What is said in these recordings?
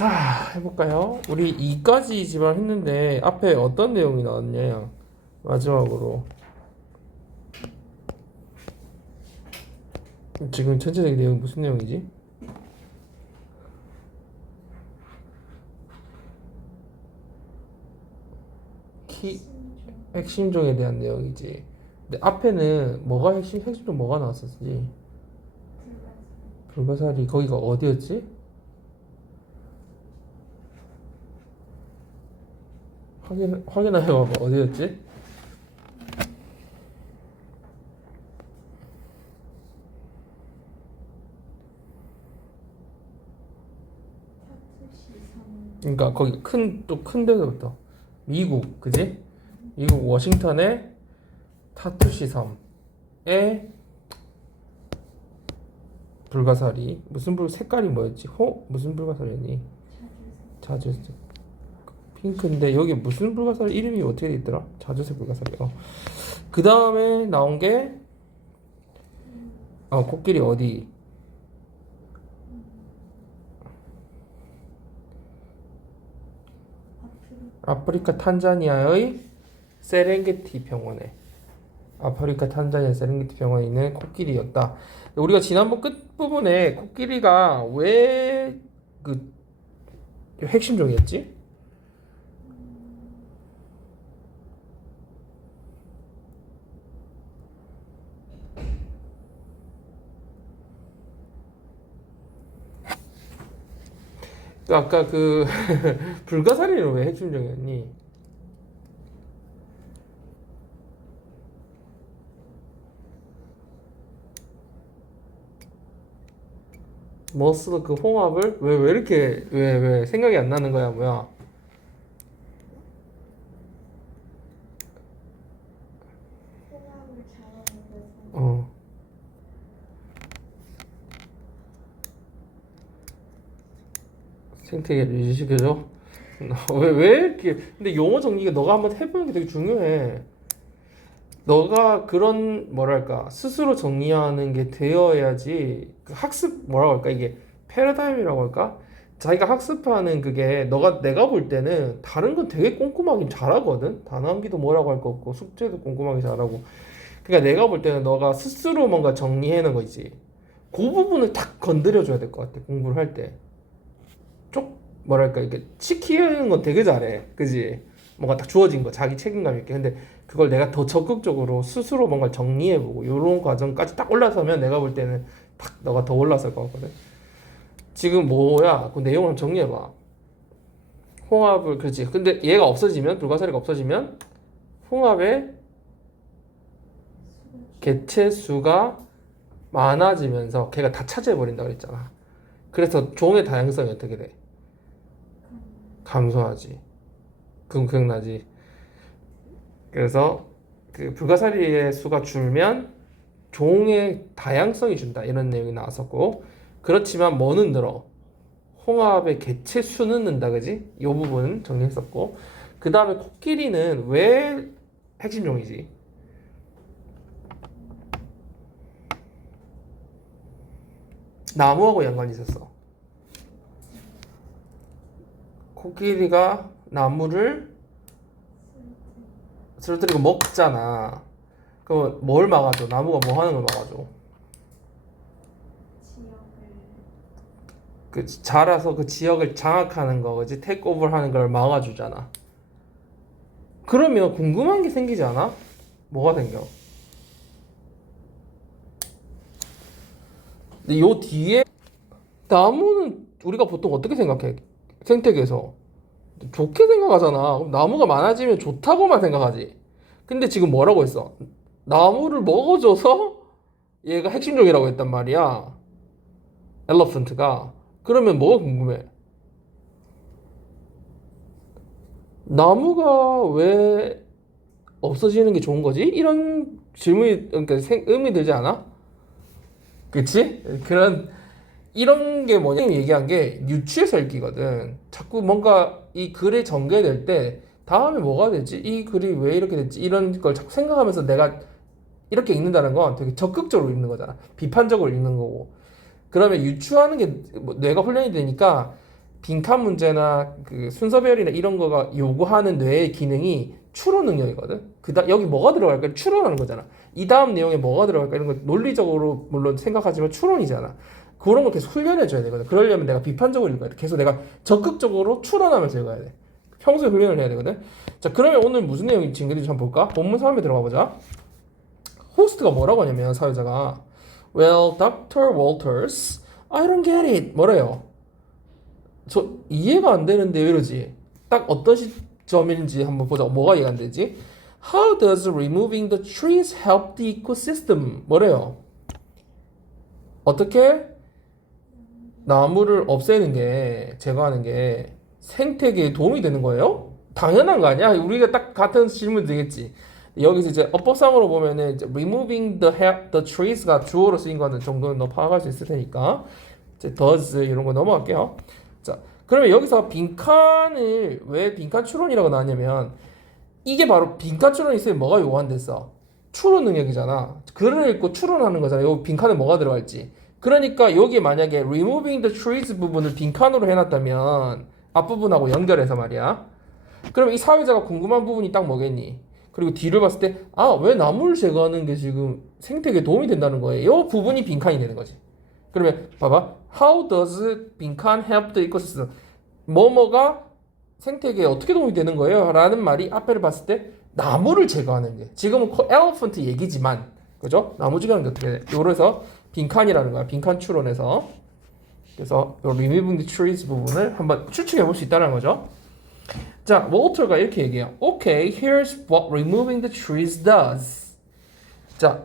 자, 해볼까요? 우리 2까지지만 했는데 앞에 어떤 내용이 나왔냐? 마지막으로 지금 전체적인 내용 무슨 내용이지? 키 핵심종에 대한 내용이지. 근데 앞에는 뭐가 핵심종 뭐가 나왔었지? 불가사리 거기가 어디였지? 확인해 봐봐 어디였지? 그러니까 거기 또 큰 데서부터 미국 그지? 미국 워싱턴의 타투시 섬에 불가사리 색깔이 뭐였지? 무슨 불가사리니? 자주색 핑크인데 여기 무슨 불가사리 이름이 어떻게 돼 있더라? 자주색 불가사리. 그 다음에 나온 게 코끼리 어디? 아프리카 탄자니아의 세렝게티 병원에 있는 코끼리였다. 우리가 지난번 끝부분에 코끼리가 왜 그 핵심종이었지? 아까 그 불가사리는 왜 핵심종이었니? 머슬 그 홍합을 왜 이렇게 왜 생각이 안 나는 거야 뭐야? 어 생태계를 유지시켜줘. 왜 이렇게 근데 용어 정리가 너가 한번 해보는 게 되게 중요해. 너가 그런 뭐랄까 스스로 정리하는 게 되어야지 그 학습 뭐라고 할까 이게 패러다임이라고 할까 자기가 학습하는 그게 내가 볼 때는 다른 건 되게 꼼꼼하게 잘하거든. 단원기도 뭐라고 할 거 없고 숙제도 꼼꼼하게 잘하고 그러니까 내가 볼 때는 너가 스스로 뭔가 정리해놓은 거 있지 그 부분을 딱 건드려줘야 될 것 같아 공부를 할 때. 쪽 뭐랄까 이게 시키는 건 되게 잘해 그지 뭔가 딱 주어진 거 자기 책임감 있게 근데 그걸 내가 더 적극적으로 스스로 뭔가 정리해보고 이런 과정까지 딱 올라서면 내가 볼 때는 딱 너가 더 올라설 것 같거든. 지금 뭐야 그 내용을 정리해봐. 홍합을 그렇지 근데 얘가 없어지면 불가사리가 없어지면 홍합의 개체 수가 많아지면서 걔가 다 차지해버린다 그랬잖아. 그래서 종의 다양성이 어떻게 돼? 감소하지. 그건 기억나지? 그래서 그 불가사리의 수가 줄면 종의 다양성이 준다 이런 내용이 나왔었고 그렇지만 뭐는 늘어? 홍합의 개체 수는 는다 그지? 이 부분은 정리했었고 그 다음에 코끼리는 왜 핵심종이지? 나무하고 연관이 있었어. 코끼리가 나무를 쓰러뜨리고 먹잖아. 그럼 뭘 막아줘? 나무가 뭐 하는 걸 막아줘? 그 자라서 그 지역을 장악하는 거, 그지? 테이크오버 하는 걸 막아주잖아. 그러면 궁금한 게 생기지 않아? 뭐가 생겨? 근데 요 뒤에 나무는 우리가 보통 어떻게 생각해? 생태계에서 좋게 생각하잖아. 그럼 나무가 많아지면 좋다고만 생각하지. 근데 지금 뭐라고 했어? 나무를 먹어줘서 얘가 핵심종이라고 했단 말이야. 엘러펀트가. 그러면 뭐가 궁금해? 나무가 왜 없어지는 게 좋은 거지? 이런 질문이 그러니까 의미 들지 않아? 그치? 이런 게 뭐냐 얘기한 게 유추해서 읽기거든. 자꾸 뭔가 이 글이 전개될 때 다음에 뭐가 되지? 이 글이 왜 이렇게 됐지? 이런 걸 자꾸 생각하면서 내가 이렇게 읽는다는 건 되게 적극적으로 읽는 거잖아. 비판적으로 읽는 거고. 그러면 유추하는 게 뇌가 훈련이 되니까 빈칸 문제나 그 순서별이나 이런 거가 요구하는 뇌의 기능이 추론 능력이거든. 여기 뭐가 들어갈까? 추론하는 거잖아. 이 다음 내용에 뭐가 들어갈까? 이런 거 논리적으로 물론 생각하지만 추론이잖아. 그런 걸 계속 훈련해줘야 되거든. 그러려면 내가 비판적으로 읽어야 돼. 계속 내가 적극적으로 추론하면서 읽어야 돼. 평소에 훈련을 해야 되거든. 자, 그러면 오늘 무슨 내용이 진행되는지 한번 볼까? 본문 3에 들어가 보자. 호스트가 뭐라고 하냐면 사회자가 Well, Dr. Walters, I don't get it. 뭐래요? 저 이해가 안 되는데 왜 이러지? 딱 어떤 시점인지 한번 보자. 뭐가 이해가 안 되지? How does removing the trees help the ecosystem? 뭐래요? 어떻게 나무를 없애는 게, 제거하는 게 생태계에 도움이 되는 거예요? 당연한 거 아니야? 우리가 딱 같은 질문 되겠지. 여기서 이제 어법상으로 보면은 이제 removing the trees가 주어로 쓰인 거는 정도는 너 파악할 수 있을 테니까 이제 does 이런 거 넘어갈게요. 자, 그러면 여기서 빈칸을 왜 빈칸 추론이라고 나왔냐면 이게 바로 빈칸 추론이 있으면 뭐가 요구한댔어? 추론 능력이잖아. 글을 읽고 추론하는 거잖아. 여기 빈칸에 뭐가 들어갈지. 그러니까 여기 만약에 removing the trees 부분을 빈칸으로 해놨다면 앞부분하고 연결해서 말이야. 그럼 이 사회자가 궁금한 부분이 딱 뭐겠니? 그리고 뒤를 봤을 때 왜 나무를 제거하는 게 지금 생태계에 도움이 된다는 거예요? 이 부분이 빈칸이 되는 거지. 그러면 봐봐. How does 빈칸 help the ecosystem? 뭐뭐가 생태계에 어떻게 도움이 되는 거예요? 라는 말이 앞에를 봤을 때 나무를 제거하는 게 지금은 엘리펀트 얘기지만 그죠? 나무 제거하는 게 어떻게 돼? 요래서 빈칸이라는 거야. 빈칸 추론에서 그래서 요 removing the trees 부분을 한번 추측해 볼 수 있다는 거죠. 자, 월터가 이렇게 얘기해요. Okay, here's what removing the trees does. 자,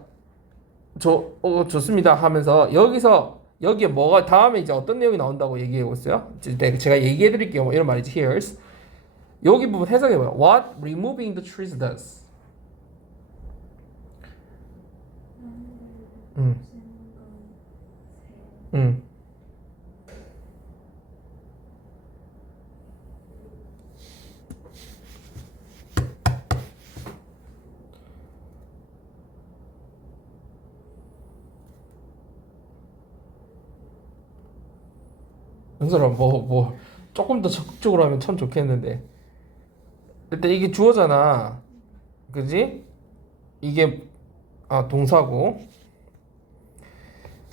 좋습니다 하면서 여기에 뭐가 다음에 이제 어떤 내용이 나온다고 얘기해 보세요. 제가 얘기해 드릴게요. 뭐 이런 말이지. Here's 여기 부분 해석해 봐요. What removing the trees does. 음. 음. 은솔아 뭐 조금 더 적극적으로 하면 참 좋겠는데 일단 이게 주어잖아 그지? 이게 동사고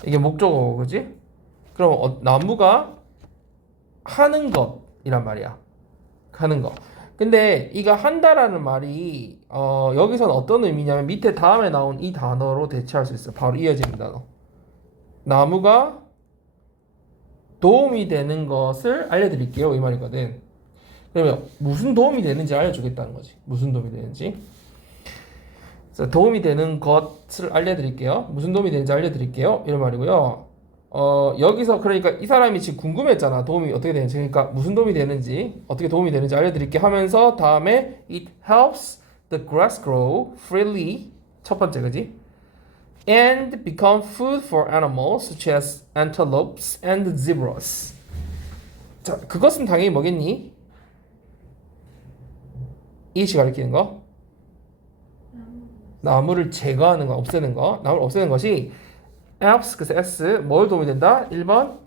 이게 목적어고 그지? 그럼 나무가 하는 것이란 말이야 하는 거 근데 이거 한다라는 말이 여기서는 어떤 의미냐면 밑에 다음에 나온 이 단어로 대체할 수 있어 바로 이어지는 단어 나무가 도움이 되는 것을 알려드릴게요. 이 말이거든. 그러면 무슨 도움이 되는지 알려주겠다는 거지. 무슨 도움이 되는지. 그래서 도움이 되는 것을 알려드릴게요. 무슨 도움이 되는지 알려드릴게요. 이런 말이고요. 여기서 그러니까 이 사람이 지금 궁금했잖아. 도움이 어떻게 되는지. 그러니까 무슨 도움이 되는지, 어떻게 도움이 되는지 알려드릴게 하면서 다음에 it helps the grass grow freely. 첫 번째, 그지? And become food for animals such as antelopes and zebras. 자, 그것은 당연히 뭐겠니? 이시 가리키는 거? 나무를 제거하는 거, 없애는 거. 나무를 없애는 것이 helps, 그래서 S, 뭘 도움이 된다? 1번,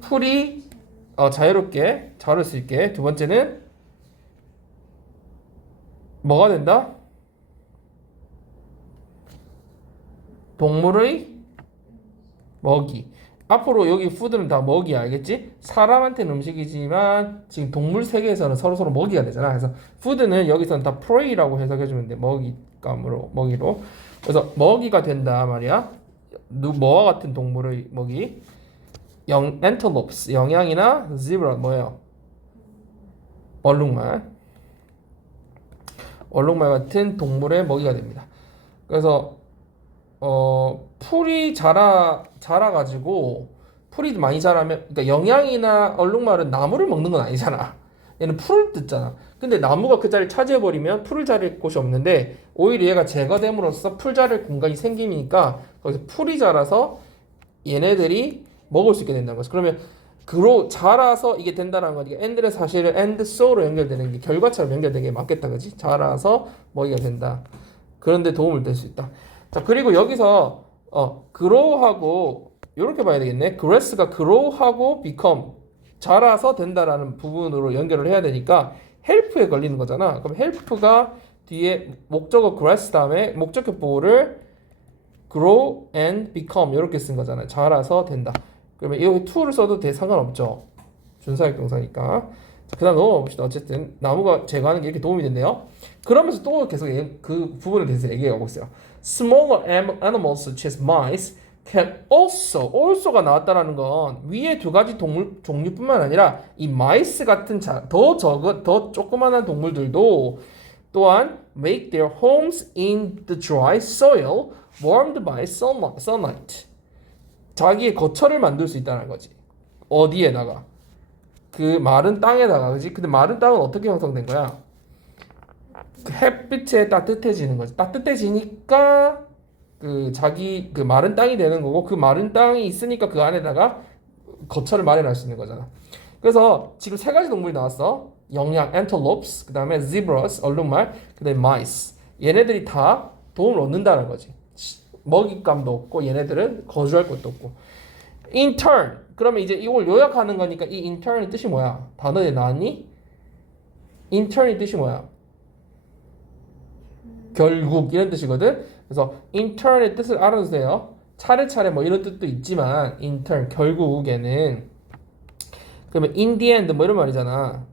풀이 자유롭게 자랄 수 있게. 두 번째는 뭐가 된다? 동물의 먹이. 앞으로 여기 푸드는 다 먹이 알겠지? 사람한테는 음식이지만 지금 동물 세계에서는 서로 먹이가 되잖아. 그래서 푸드는 여기서는 다 prey라고 해석해주면 돼. 먹이로. 그래서 먹이가 된다 말이야. 뭐와 같은 동물의 먹이? antelopes 영양이나 zebra 뭐예요? 얼룩말 같은 동물의 먹이가 됩니다. 그래서 풀이 자라가지고 풀이 많이 자라면 그러니까 영양이나 얼룩말은 나무를 먹는 건 아니잖아. 얘는 풀을 뜯잖아. 근데 나무가 그 자리를 차지해버리면 풀을 자릴 곳이 없는데 오히려 얘가 제거됨으로써 풀 자릴 공간이 생기니까 거기서 풀이 자라서 얘네들이 먹을 수 있게 된다는 거죠. 그러면 자라서 이게 된다는 거니까 and는 사실은 and so로 연결되는 게 결과처럼 연결되는 게 맞겠다, 그지? 자라서 먹이가 된다. 그런데 도움을 될 수 있다. 자, 그리고 여기서 grow하고 이렇게 봐야 되겠네. grass가 grow하고 become 자라서 된다라는 부분으로 연결을 해야 되니까 help에 걸리는 거잖아. 그럼 help가 뒤에 목적어 grass 다음에 목적격 보호를 grow and become 이렇게 쓴 거잖아요. 자라서 된다. 그러면 여기 to를 써도 돼 상관없죠. 준사역 동사니까. 자, 그다음 넘어가 봅시다. 어쨌든 나무가 제거하는 게 이렇게 도움이 된대요. 그러면서 또 계속 그 부분에 대해서 얘기하고 있어요. Smaller animals such as mice can also가 나왔다라는 건 위에 두 가지 동물 종류뿐만 아니라 이 mice 같은 더 적은 더 조그만한 동물들도 또한 make their homes in the dry soil warmed by sunlight. 자기의 거처를 만들 수 있다는 거지. 어디에다가? 그 마른 땅에다가, 그지? 근데 마른 땅은 어떻게 형성된 거야? 그 햇빛에 따뜻해지는 거지. 따뜻해지니까 그 자기 그 마른 땅이 되는 거고, 그 마른 땅이 있으니까 그 안에다가 거처를 마련할 수 있는 거잖아. 그래서 지금 세 가지 동물이 나왔어. 영양, antelopes, 그 다음에 zebras, 얼룩말, 그 다음에 mice. 얘네들이 다 도움을 얻는다는 거지. 먹잇감도 없고 얘네들은 거주할 곳도 없고. In turn, 그러면 이제 이걸 요약하는 거니까 이 in turn의 뜻이 뭐야? 단어에 나왔니? in turn의 뜻이 뭐야? 결국 이런 뜻이거든. 그래서 in turn의 뜻을 알아두세요. 차례차례 뭐 이런 뜻도 있지만 in turn 결국에는 그러면 in the end 뭐 이런 말이잖아.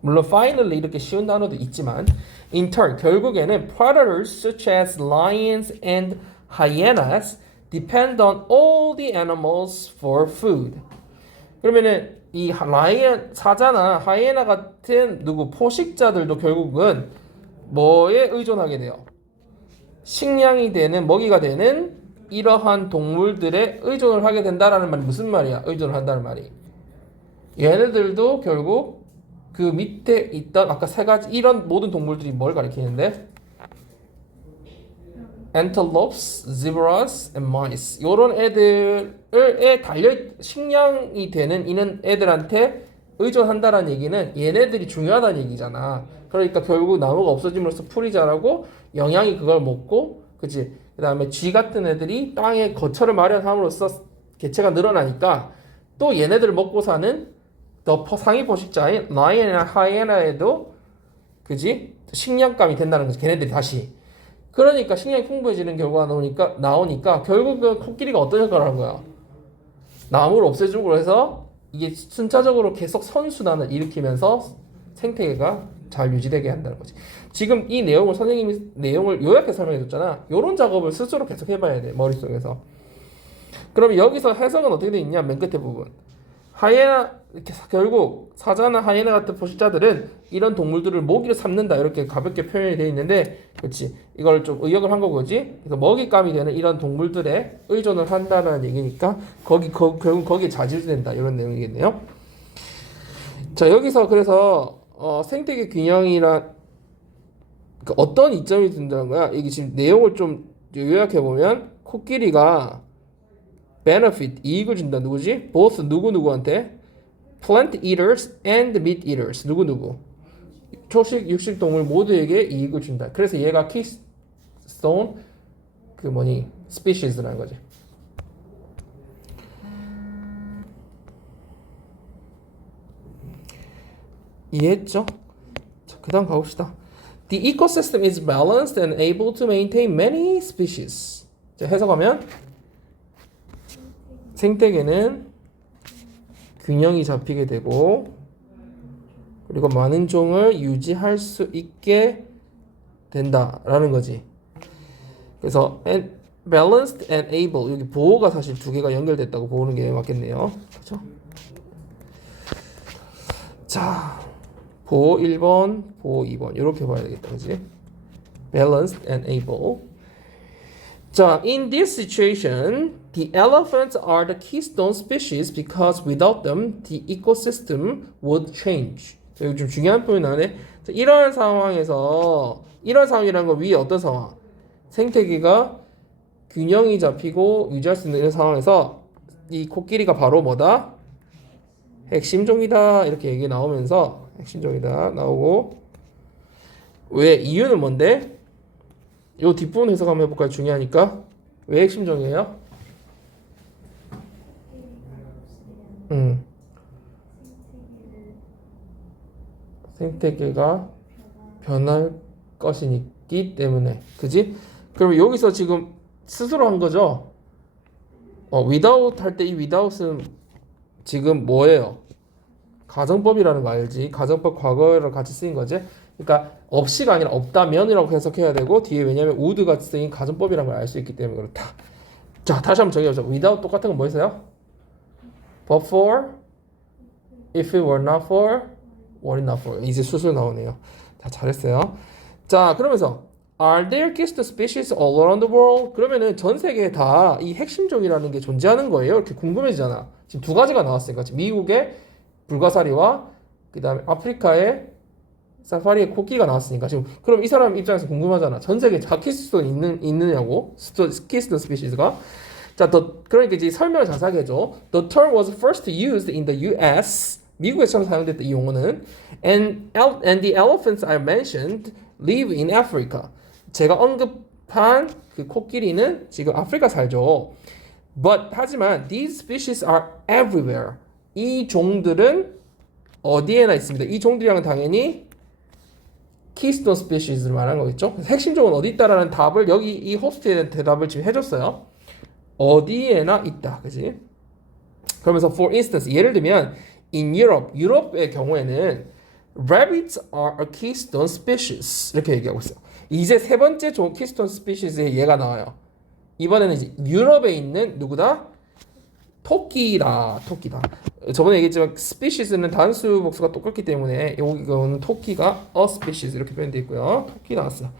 물론 finally 이렇게 쉬운 단어도 있지만 in turn 결국에는 predators such as lions and hyenas depend on all the animals for food. 그러면은 이 라이언 사자나 하이에나 같은 누구 포식자들도 결국은 뭐에 의존하게 돼요? 식량이 되는 먹이가 되는 이러한 동물들에 의존을 하게 된다라는 말이 무슨 말이야? 의존을 한다는 말이. 얘네들도 결국 그 밑에 있던 아까 세 가지 이런 모든 동물들이 뭘 가리키는데? antelopes, zebras, and mice. 요런 애들에 달려 식량이 되는 이런 애들한테 의존한다라는 얘기는 얘네들이 중요하다는 얘기잖아. 그러니까 결국 나무가 없어짐으로써 풀이 자라고 영양이 그걸 먹고, 그치? 그 다음에 쥐 같은 애들이 땅에 거처를 마련함으로써 개체가 늘어나니까 또 얘네들을 먹고 사는 더 상위 포식자인 라이언이나 하이에나에도 그지? 식량감이 된다는 거지. 걔네들이 다시. 그러니까 식량이 풍부해지는 결과가 나오니까 결국은 코끼리가 어떤 역할을 하는 거야? 나무를 없애주고 해서 이게 순차적으로 계속 선순환을 일으키면서 생태계가 잘 유지되게 한다는 거지. 지금 이 내용을 선생님이 내용을 요약해서 설명해 줬잖아. 요런 작업을 스스로 계속 해봐야 돼. 머릿속에서. 그럼 여기서 해석은 어떻게 돼 있냐? 맨 끝에 부분. 하이에나 결국 사자나 하이에나 같은 포식자들은 이런 동물들을 모기로 삼는다 이렇게 가볍게 표현이 되어 있는데, 그렇지? 이걸 좀 의역을 한 거지. 그래서 먹잇감이 되는 이런 동물들에 의존을 한다는 얘기니까 결국 거기에 자질된다 이런 내용이겠네요. 자, 여기서 그래서 생태계 균형이란 그러니까 어떤 이점이 든다는 거야? 이게 지금 내용을 좀 요약해 보면 코끼리가 benefit 이익을 준다. 누구지? both 누구한테? plant eaters and meat eaters. 누구? 초식, 육식 동물 모두에게 이익을 준다. 그래서 얘가 keystone species라는 거지. 이해했죠? 자, 그다음 가봅시다. The ecosystem is balanced and able to maintain many species. 자, 해석하면 생태계는 균형이 잡히게 되고 그리고 많은 종을 유지할 수 있게 된다라는 거지. 그래서 balanced and able 여기 보호가 사실 두 개가 연결됐다고 보는 게 맞겠네요. 그렇죠? 자, 보호 1번, 보호 2번 이렇게 봐야 되겠다. 그지? balanced and able. 자, in this situation, the elephants are the keystone species because without them, the ecosystem would change. 자, 이거 좀 중요한 표현이 나오네. 자, 이런 상황이라는 건 위에 어떤 상황? 생태계가 균형이 잡히고 유지할 수 있는 이런 상황에서 이 코끼리가 바로 뭐다? 핵심종이다. 이렇게 얘기 나오면서 핵심종이다 나오고 왜? 이유는 뭔데? 요 뒷부분 해석 한번 해볼까요? 중요하니까. 왜 핵심종이에요? 생태계가 변할 것이기 때문에. 그지? 그럼 여기서 지금 스스로 한 거죠? without 할 때 이 without은 지금 뭐예요? 가정법이라는 거 알지? 가정법 과거를 같이 쓰인 거지? 그러니까 없이가 아니라 없다면이라고 해석해야 되고 뒤에 왜냐면 would가 쓰인 가정법이라는 걸 알 수 있기 때문에 그렇다. 자, 다시 한번 정리해보자. without 똑같은 건 뭐 있어요? but for, if it were not for, were it not for. 이제 수술 나오네요. 자, 잘했어요. 자, 그러면서 Are there keystone species all around the world? 그러면은 전 세계에 다 이 핵심종이라는 게 존재하는 거예요. 이렇게 궁금해지잖아. 지금 두 가지가 나왔으니까 지금 미국의 불가사리와 그 다음에 아프리카의 사파리의 코끼가 나왔으니까 지금 그럼 이 사람 입장에서 궁금하잖아. 전 세계에 다 키스톤 있느냐고 키스톤 스피시스가. 자, 그러니까 이제 설명을 자세하게 해줘. The term was first used in the U.S. 미국에서 처음 사용됐던 이 용어는 and the elephants I mentioned live in Africa. 제가 언급한 그 코끼리는 지금 아프리카 살죠. But 하지만 these species are everywhere. 이 종들은 어디에나 있습니다. 이 종들이랑은 당연히 keystone species를 말하는 거겠죠. 핵심 종은 어디 있다라는 답을 여기 이 호스트에 대한 대답을 지금 해줬어요. 어디에나 있다, 그지? 그러면서 for instance 예를 들면 in Europe, 유럽의 경우에는 rabbits are a keystone species 이렇게 얘기하고 있어요. 이제 세 번째 종 keystone species의 예가 나와요. 이번에는 이제 유럽에 있는 누구다? 토끼다. 저번에 얘기했지만 species는 단수 복수가 똑같기 때문에 이거는 토끼가 a species 이렇게 표현되어 있고요. 토끼 나왔어요.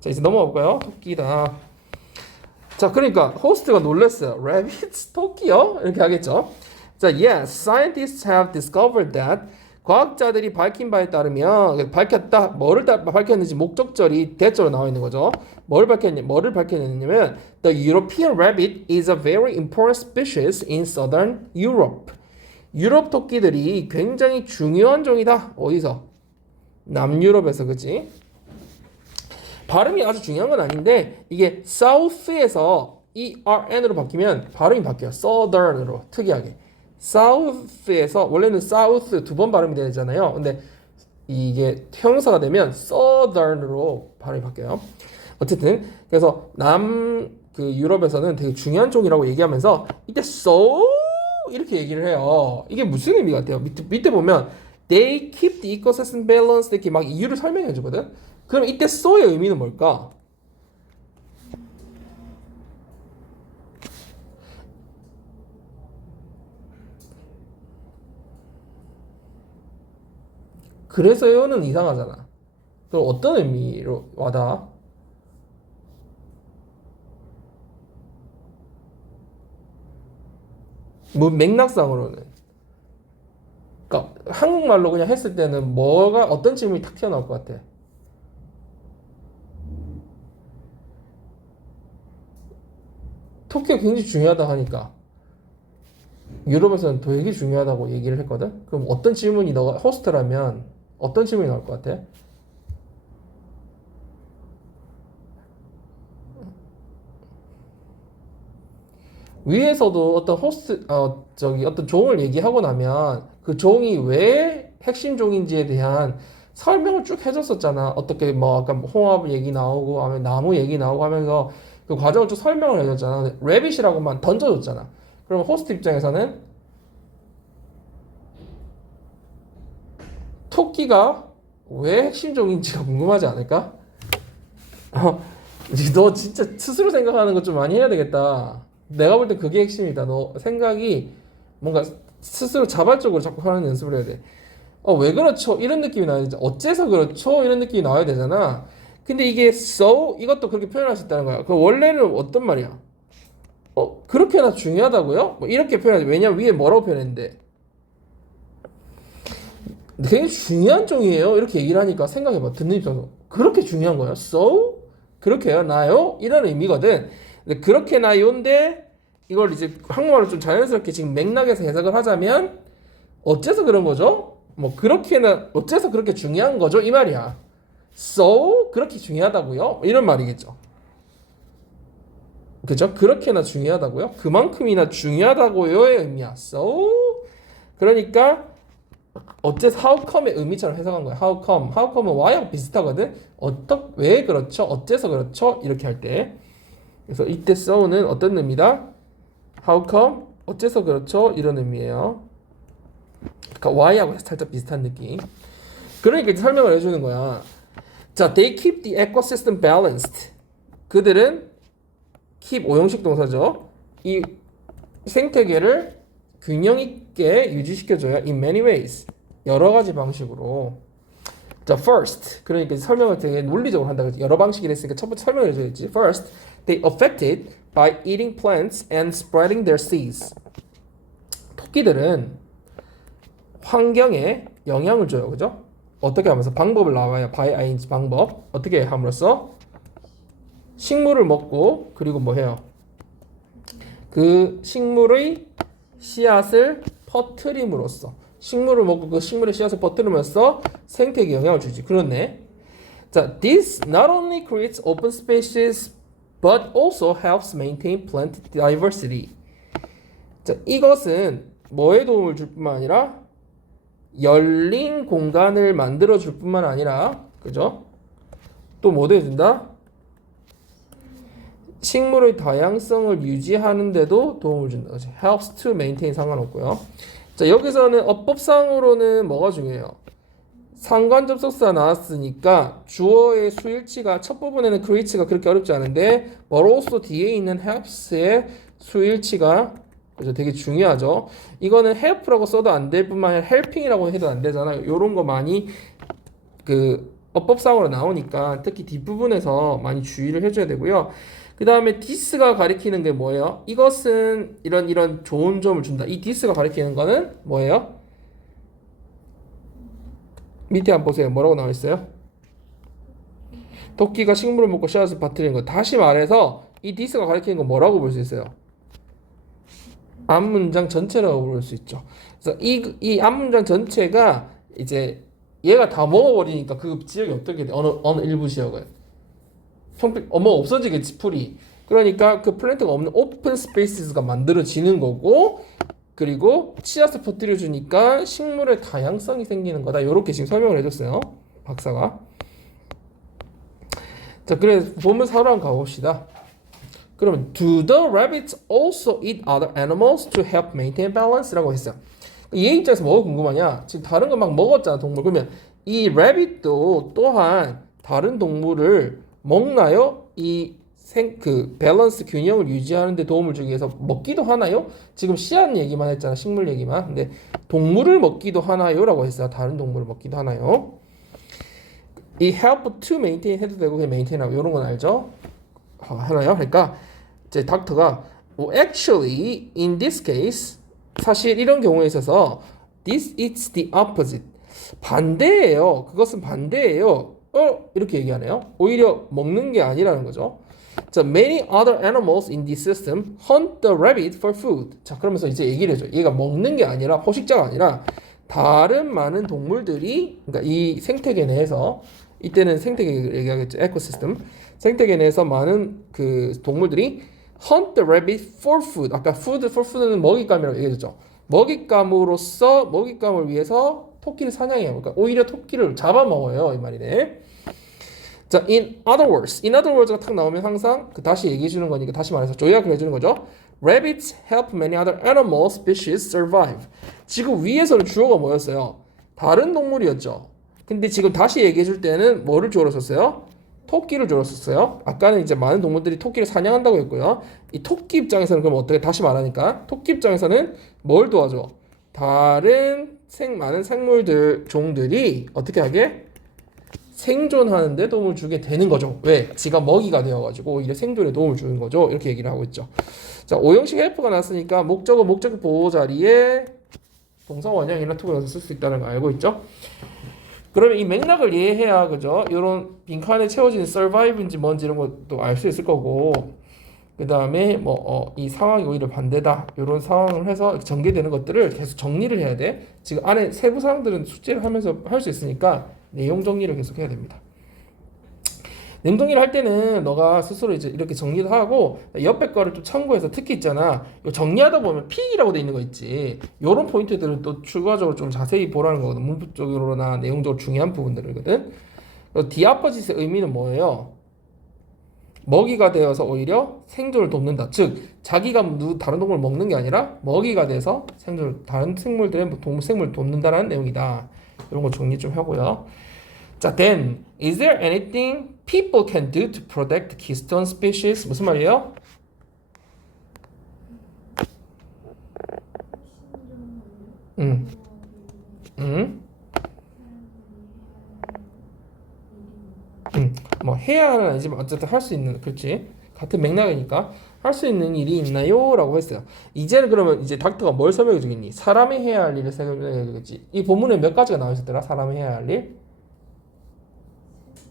자, 이제 넘어가 볼까요? 토끼다. 자, 그러니까 호스트가 놀랐어요. rabbits, 토끼요? 이렇게 하겠죠. 자, yes, scientists have discovered that 과학자들이 밝힌 바에 따르면 밝혔다. 뭐를 밝혔는지 목적절이 대절로 나와 있는 거죠. 뭐를 밝혔냐면 the European rabbit is a very important species in southern Europe. 유럽 토끼들이 굉장히 중요한 종이다. 어디서? 남유럽에서, 그치? 발음이 아주 중요한 건 아닌데 이게 south에서 ERN으로 바뀌면 발음이 바뀌어요. southern으로 특이하게. south에서 원래는 south 두 번 발음이 되잖아요. 근데 이게 형사가 되면 southern으로 발음이 바뀌어요. 어쨌든 그래서 그 유럽에서는 되게 중요한 종이라고 얘기하면서 이때 so 이렇게 얘기를 해요. 이게 무슨 의미 같아요? 밑에 보면 they keep the ecosystem balanced 이렇게 막 이유를 설명해 주거든. 그럼 이때 so의 의미는 뭘까? 그래서요는 이상하잖아. 그럼 어떤 의미로 와닿아? 뭐 맥락상으로는. 그러니까 한국말로 그냥 했을 때는 뭐가 어떤 질문이 탁 튀어나올 것 같아. 토끼가 굉장히 중요하다 하니까 유럽에서는 되게 중요하다고 얘기를 했거든. 그럼 어떤 질문이 너가 호스트라면 어떤 질문이 나올 것 같아? 위에서도 어떤 어떤 종을 얘기하고 나면 그 종이 왜 핵심 종인지에 대한 설명을 쭉 해줬었잖아. 어떻게 뭐 아까 홍합 얘기 나오고 하면 나무 얘기 나오고 하면서 그 과정을 쭉 설명을 해줬잖아. 래빗이라고만 던져줬잖아. 그럼 호스트 입장에서는 토끼가 왜 핵심 종인지가 궁금하지 않을까? 너 진짜 스스로 생각하는 것 좀 많이 해야 되겠다. 내가 볼 때 그게 핵심이다. 너 생각이 뭔가 스스로 자발적으로 자꾸 하는 연습을 해야 돼. 왜 그렇죠? 이런 느낌이 나야 되잖아. 어째서 그렇죠? 이런 느낌이 나와야 되잖아. 근데 이게 so 이것도 그렇게 표현할 수 있다는 거야. 그 원래는 어떤 말이야? 그렇게나 중요하다고요? 뭐 이렇게 표현하지. 왜냐면 위에 뭐라고 표현했는데 굉장히 중요한 종이에요. 이렇게 얘기를 하니까 생각해봐. 듣는 입장에서 그렇게 중요한 거야? So? 그렇게요? 나요? 이런 의미거든. 근데 그렇게 나요인데 이걸 이제 한국말로 좀 자연스럽게 지금 맥락에서 해석을 하자면 어째서 그런 거죠? 뭐 그렇게나 어째서 그렇게 중요한 거죠? 이 말이야. So? 그렇게 중요하다고요? 이런 말이겠죠. 그죠? 그렇게나 중요하다고요? 그만큼이나 중요하다고요의 의미야. So? 그러니까 어째서 how come의 의미처럼 해석한 거야. how come. how come은 why하고 비슷하거든. 왜 그렇죠? 어째서 그렇죠? 이렇게 할 때. 그래서 이때 so는 어떤 의미다? how come? 어째서 그렇죠? 이런 의미예요. 그러니까 why하고 살짝 비슷한 느낌. 그러니까 이제 설명을 해주는 거야. 자, they keep the ecosystem balanced. 그들은 keep 오형식 동사죠. 이 생태계를 균형 있게 유지시켜줘요. In many ways. 여러 가지 방식으로. 자, first. 그러니까 설명을 되게 논리적으로 한다. 여러 방식이 있으니까 첫 번째 설명을 해줘야지. First, they affected by eating plants and spreading their seeds. 토끼들은 환경에 영향을 줘요. 그죠? 어떻게 하면서 방법을 나와요. by ing 방법. 어떻게 함으로써 식물을 먹고 그리고 뭐 해요? 그 식물의 씨앗을 퍼뜨림으로써 식물을 먹고 그 식물의 씨앗을 퍼뜨리면서 생태계에 영향을 주지. 그렇네. 자, this not only creates open spaces but also helps maintain plant diversity. 자, 이것은 뭐에 도움을 줄 뿐만 아니라 열린 공간을 만들어 줄 뿐만 아니라 그죠? 또 뭐 해준다? 식물의 다양성을 유지하는 데도 도움을 준다. helps to maintain 상관없고요. 자, 여기서는 어법상으로는 뭐가 중요해요? 상관 접속사 나왔으니까 주어의 수일치가 첫 부분에는 create가 그렇게 어렵지 않은데 but also 뒤에 있는 helps의 수일치가 그죠? 되게 중요하죠. 이거는 help라고 써도 안 될 뿐만 아니라 helping이라고 해도 안 되잖아요. 이런 거 많이 그 어법상으로 나오니까 특히 뒷부분에서 많이 주의를 해줘야 되고요. 그 다음에 this가 가리키는 게 뭐예요? 이것은 이런 좋은 점을 준다. 이 this가 가리키는 거는 뭐예요? 밑에 한번 보세요. 뭐라고 나와 있어요? 토끼가 식물을 먹고 씨앗을 퍼뜨리는 거. 다시 말해서 이 this가 가리키는 건 뭐라고 볼 수 있어요? 앞문장 전체라고 볼 수 있죠. 그래서 이 앞문장 전체가 이제 얘가 다 먹어버리니까 그 지역이 어떻게 돼? 어느 일부 지역은 뭐 없어지겠지 풀이. 그러니까 그 플랜트가 없는 오픈 스페이스가 만들어지는 거고 그리고 씨앗을 퍼뜨려 주니까 식물의 다양성이 생기는 거다. 이렇게 지금 설명을 해줬어요 박사가. 자, 그래서 본문 4로 한번 가봅시다. 그러면 do the rabbits also eat other animals to help maintain balance? 라고 했어요. 얘 입장에서 뭐가 궁금하냐? 지금 다른 거 막 먹었잖아 동물. 그러면 이 rabbit도 또한 다른 동물을 먹나요? 그 밸런스 균형을 유지하는 데 도움을 주기 위해서 먹기도 하나요? 지금 씨앗 얘기만 했잖아. 식물 얘기만. 근데 동물을 먹기도 하나요? 라고 했어요. 다른 동물을 먹기도 하나요? 이 help to maintain 해도 되고 그냥 maintain하고 이런 건 알죠? 하나요? 그러니까 이제 닥터가 actually in this case 사실 이런 경우에 있어서 this is the opposite 반대예요. 그것은 반대예요. 이렇게 얘기하네요. 오히려 먹는 게 아니라는 거죠. 자, many other animals in this system hunt the rabbit for food. 자, 그러면서 이제 얘기를 해줘. 얘가 먹는 게 아니라 포식자가 아니라 다른 많은 동물들이 그러니까 이 생태계 내에서 이때는 생태계 얘기하겠죠. 에코시스템. 생태계 내에서 많은 그 동물들이 hunt the rabbit for food. 아까 food for food는 먹잇감이라고 얘기했죠. 먹잇감을 위해서 토끼를 사냥해요. 그러니까 오히려 토끼를 잡아먹어요. 이 말이네. 자, in other words가 탁 나오면 항상 그 다시 얘기해 주는 거니까 다시 말해서 조약을 해주는 거죠. Rabbits help many other animal species survive. 지금 위에서는 주어가 뭐였어요? 다른 동물이었죠. 근데 지금 다시 얘기해 줄 때는 뭐를 주어로 썼어요? 토끼를 주어로 썼어요. 아까는 이제 많은 동물들이 토끼를 사냥한다고 했고요. 이 토끼 입장에서는 그럼 어떻게 다시 말하니까 토끼 입장에서는 뭘 도와줘? 다른 많은 생물들 종들이 어떻게 하게? 생존하는 데 도움을 주게 되는 거죠. 왜? 지가 먹이가 되어가지고 오히려 생존에 도움을 주는 거죠. 이렇게 얘기를 하고 있죠. 자, 오형식 헬프가 났으니까 목적어 보호 자리에 동사 원형이나 투부정사 쓸 수 있다는 거 알고 있죠? 그러면 이 맥락을 이해해야 그죠? 이런 빈칸에 채워진 survive인지 뭔지 이런 것도 알 수 있을 거고 그 다음에 이 상황이 오히려 반대다 이런 상황을 해서 전개되는 것들을 계속 정리를 해야 돼. 지금 안에 세부 사항들은 숙제를 하면서 할 수 있으니까 내용 정리를 계속 해야 됩니다. 능동일 할 때는 너가 스스로 이제 이렇게 정리도 하고 옆에 거를 좀 참고해서 특히 있잖아. 이거 정리하다 보면 P라고 돼 있는 거 있지. 요런 포인트들을 또 추가적으로 좀 자세히 보라는 거거든. 문법적으로나 내용적으로 중요한 부분들이거든. 디아퍼짓의 의미는 뭐예요? 먹이가 되어서 오히려 생존을 돕는다. 즉 자기가 다른 동물을 먹는 게 아니라 먹이가 돼서 다른 생물들의 동물생물을 돕는다라는 내용이다. 이런 거 정리 좀 하고요. 자, then is there anything people can do to protect keystone species? 무슨 말이에요? 응. 응. 뭐 해야 하는 아니지만 어쨌든 할 수 있는 그렇지 같은 맥락이니까 할 수 있는 일이 있나요? 라고 했어요. 이제는 그러면 이제 닥터가 뭘 설명해 주겠니? 사람이 해야 할 일을 설명해 주겠지. 이 본문에 몇 가지가 나와 있었더라? 사람이 해야 할 일?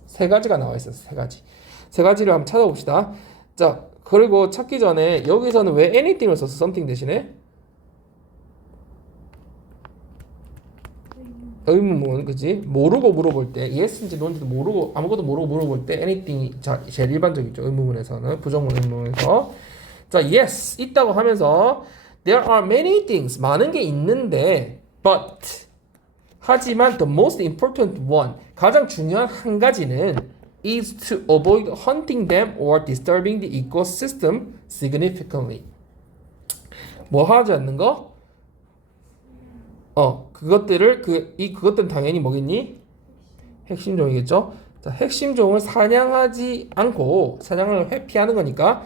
세 가지가 나와 있었어. 세 가지. 세 가지를 한번 찾아봅시다. 자, 그리고 찾기 전에 여기서는 왜 anything을 썼어? something 대신에? 의문문, 그지? 모르고 물어볼 때, yes인지 no인지도 모르고, 아무것도 모르고 물어볼 때, anything이 제일 일반적이죠. 의문문에서는, 부정문 의문문에서. 자, yes, 있다고 하면서, there are many things, 많은 게 있는데, but, 하지만 the most important one, 가장 중요한 한 가지는, is to avoid hunting them or disturbing the ecosystem significantly. 뭐 하지 않는 거? 그것들은 당연히 뭐겠니? 핵심종이겠죠? 자, 핵심종을 사냥하지 않고, 사냥을 회피하는 거니까,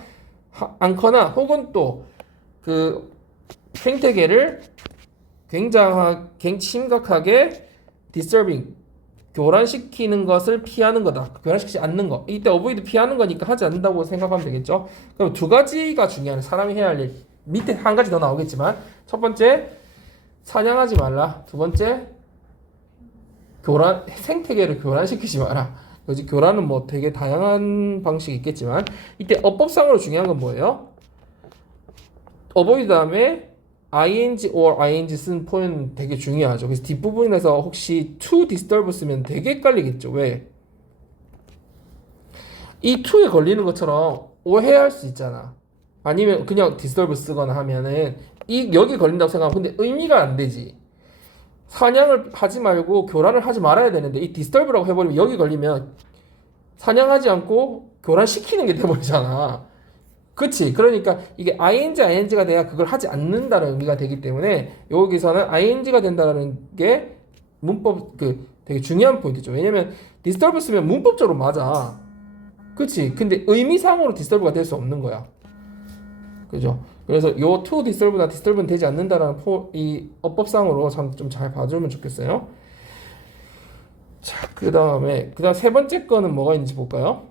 않거나, 혹은 또, 그, 생태계를 굉장히 심각하게 disturbing, 교란시키는 것을 피하는 거다. 교란시키지 않는 거. 이때 avoid 피하는 거니까 하지 않는다고 생각하면 되겠죠? 그럼 두 가지가 중요한 사람이 해야 할 일. 밑에 한 가지 더 나오겠지만, 첫 번째, 사냥하지 말라. 두 번째, 생태계를 교란시키지 마라. 여기 교란은 뭐 되게 다양한 방식이 있겠지만, 이때 어법상으로 중요한 건 뭐예요? avoid 다음에 ing or ing 쓴 표현 되게 중요하죠. 그래서 뒷부분에서 혹시 to disturb 쓰면 되게 헷갈리겠죠. 왜? 이 to에 걸리는 것처럼 오해할 수 있잖아. 아니면 그냥 disturb 쓰거나 하면은 여기 걸린다고 생각하면 근데 의미가 안 되지. 사냥을 하지 말고 교란을 하지 말아야 되는데 이 disturb라고 해버리면 여기 걸리면 사냥하지 않고 교란시키는 게 돼버리잖아. 그치? 그러니까 이게 ing가 돼야 그걸 하지 않는다는 의미가 되기 때문에 여기서는 ing가 된다는 게 문법 되게 중요한 포인트죠. 왜냐면 disturb 쓰면 문법적으로 맞아. 그치? 근데 의미상으로 disturb가 될 수 없는 거야. 그죠? 그래서 요 to disturb나 disturb는 되지 않는다라는 이 어법상으로 좀 잘 봐주면 좋겠어요. 자, 그 다음 세 번째 거는 뭐가 있는지 볼까요?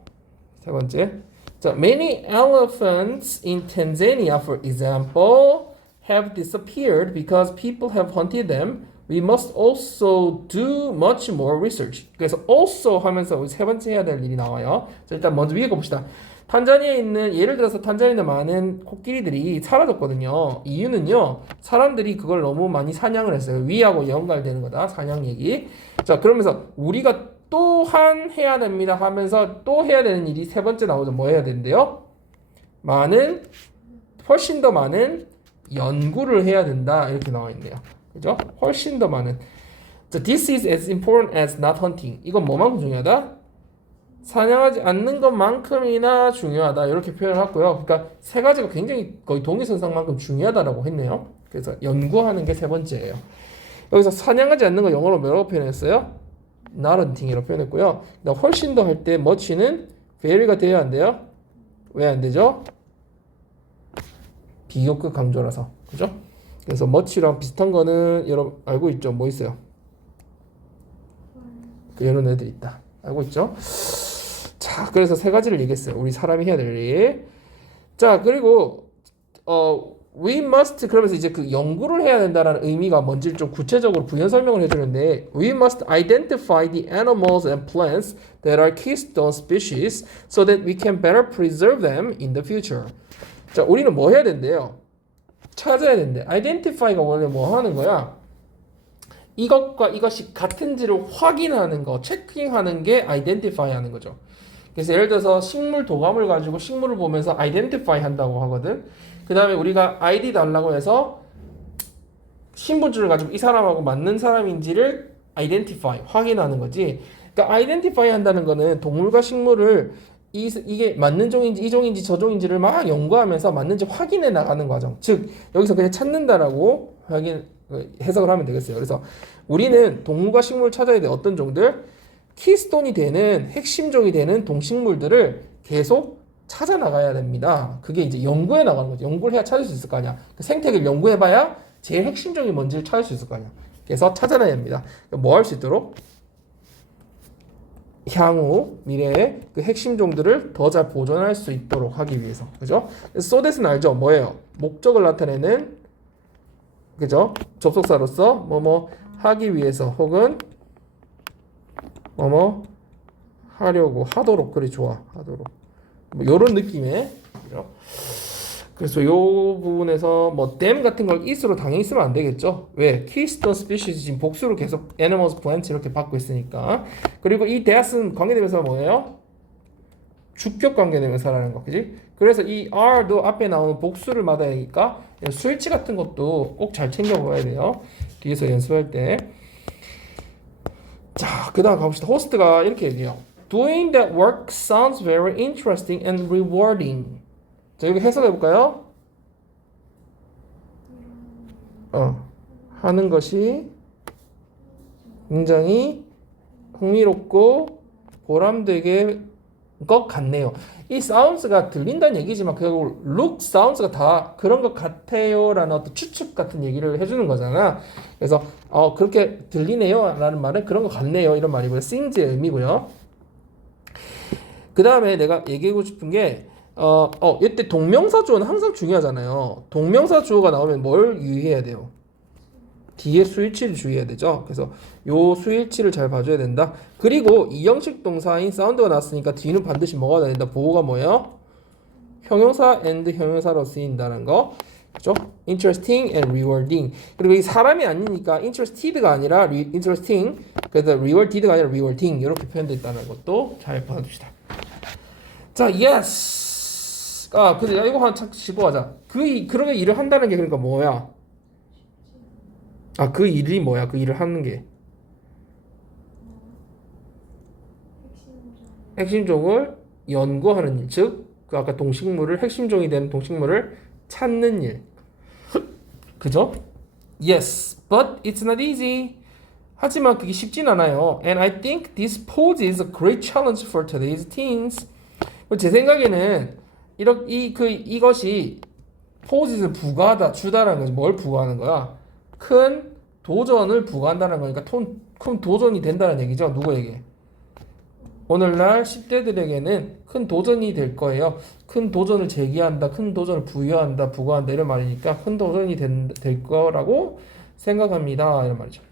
세 번째. 자, many elephants in Tanzania, for example, have disappeared because people have hunted them. We must also do much more research. 그래서 also 하면서 우리 세 번째 해야 될 일이 나와요. 자, 일단 먼저 위에 거 봅시다. 탄자니아에 있는 예를 들어서 탄자니아에 있는 많은 코끼리들이 사라졌거든요. 이유는요. 사람들이 그걸 너무 많이 사냥을 했어요. 위하고 연관되는 거다. 사냥 얘기. 자, 그러면서 우리가 또한 해야 됩니다 하면서 또 해야 되는 일이 세 번째 나오죠. 뭐 해야 되는데요? 훨씬 더 많은 연구를 해야 된다. 이렇게 나와 있네요. 그죠? 훨씬 더 많은. 자, this is as important as not hunting. 이건 뭐만큼 중요하다? 사냥하지 않는 것만큼이나 중요하다. 이렇게 표현을 했고요. 그러니까 세 가지가 굉장히 거의 동일선상만큼 중요하다라고 했네요. 그래서 연구하는 게 세 번째예요. 여기서 사냥하지 않는 거 영어로 뭐라고 표현했어요? not hunting이라고 표현했고요. 훨씬 더 할 때 much는 very가 돼야 안 돼요? 왜 안 되죠? 비교급 강조라서. 그죠? 그래서 much랑 비슷한 거는 여러분 알고 있죠? 뭐 있어요? 이런 애들 있다. 알고 있죠? 자, 그래서 세 가지를 얘기했어요. 우리 사람이 해야 될 일. 자, 그리고 we must 그러면서 이제 그 연구를 해야 된다는 의미가 뭔지를 좀 구체적으로 부연 설명을 해주는데 we must identify the animals and plants that are keystone species so that we can better preserve them in the future. 자, 우리는 뭐 해야 된대요? 찾아야 된대. identify가 원래 뭐 하는 거야? 이것과 이것이 같은지를 확인하는 거, 체킹하는 게 identify 하는 거죠. 그래서 예를 들어서 식물 도감을 가지고 식물을 보면서 identify 한다고 하거든. 그 다음에 우리가 ID 달라고 해서 신분증을 가지고 이 사람하고 맞는 사람인지를 identify, 확인하는 거지. 그러니까 identify 한다는 거는 동물과 식물을 이게 맞는 종인지 이 종인지 저 종인지를 막 연구하면서 맞는지 확인해 나가는 과정. 즉 여기서 그냥 찾는다라고 해석을 하면 되겠어요. 그래서 우리는 동물과 식물을 찾아야 돼. 어떤 종들? 키스톤이 되는 핵심 종이 되는 동식물들을 계속 찾아 나가야 됩니다. 그게 이제 연구해 나가는 거죠. 연구를 해야 찾을 수 있을 거 아니야. 그 생태계를 연구해봐야 제일 핵심 종이 뭔지를 찾을 수 있을 거 아니야. 그래서 찾아내야 합니다. 뭐 할 수 있도록? 향후 미래에 그 핵심 종들을 더 잘 보존할 수 있도록 하기 위해서. 그죠? so that은 알죠? 뭐예요? 목적을 나타내는, 그죠? 접속사로서 뭐뭐 하기 위해서 혹은 뭐뭐 하려고 하도록. 그래, 좋아. 하도록. 뭐 요런 느낌의. 그죠? 그래서 요 부분에서 뭐 them 같은 걸 is로 당연히 쓰면 안 되겠죠. 왜? keystone species 지금 복수로 계속 animals, plants 이렇게 받고 있으니까. 그리고 이 that은 관계대명사가 뭐예요? 주격 관계대명사라는 거, 그지? 그래서 이 are도 앞에 나오는 복수를 받아야 되니까 수일치 같은 것도 꼭 잘 챙겨봐야 돼요. 뒤에서 연습할 때. 자, 그 다음 가봅시다. 호스트가 이렇게 얘기해요. Doing that work sounds very interesting and rewarding. 자, 여기 해석해 볼까요? 하는 것이 굉장히 흥미롭고 보람되게 것 같네요. 이 sounds가 들린다는 얘기지만 결국 look sounds가 다 그런 것 같아요라는 어떤 추측 같은 얘기를 해주는 거잖아. 그래서 그렇게 들리네요라는 말은 그런 것 같네요 이런 말이고요. seems의 의미고요. 그 다음에 내가 얘기하고 싶은 게 이때 동명사 주어는 항상 중요하잖아요. 동명사 주어가 나오면 뭘 유의해야 돼요? 뒤에 수일치를 주의해야 되죠. 그래서 요 수일치를 잘 봐줘야 된다. 그리고 이형식 동사인 사운드가 나왔으니까 뒤는 반드시 뭐가 된다? 보호가 뭐예요? 형용사 and 형용사로 쓰인다는 거. 그죠? interesting and rewarding. 그리고 이 사람이 아니니까 interested가 아니라 interesting. 그래서 rewarded가 아니라 rewarding. 이렇게 표현되어 있다는 것도 잘 봐줍시다. 자, yes. 근데 이거 한 착 짚고 가자. 그렇게 일을 한다는 게 그러니까 뭐야? 그 일이 뭐야? 그 일을 하는 게. 핵심종을 연구하는 일. 즉, 그 아까 동식물을, 핵심종이 되는 동식물을 찾는 일. 그죠? Yes, but it's not easy. 하지만 그게 쉽진 않아요. And I think this poses a great challenge for today's teens. 제 생각에는 이것이 포짓을 부과하다, 주다라는 거지. 뭘 부과하는 거야? 큰 도전을 부과한다는 거니까 큰 도전이 된다는 얘기죠. 누구에게? 오늘날 10대들에게는 큰 도전이 될 거예요. 큰 도전을 제기한다, 큰 도전을 부여한다, 부과한다 이런 말이니까 큰 도전이 될 거라고 생각합니다. 이런 말이죠.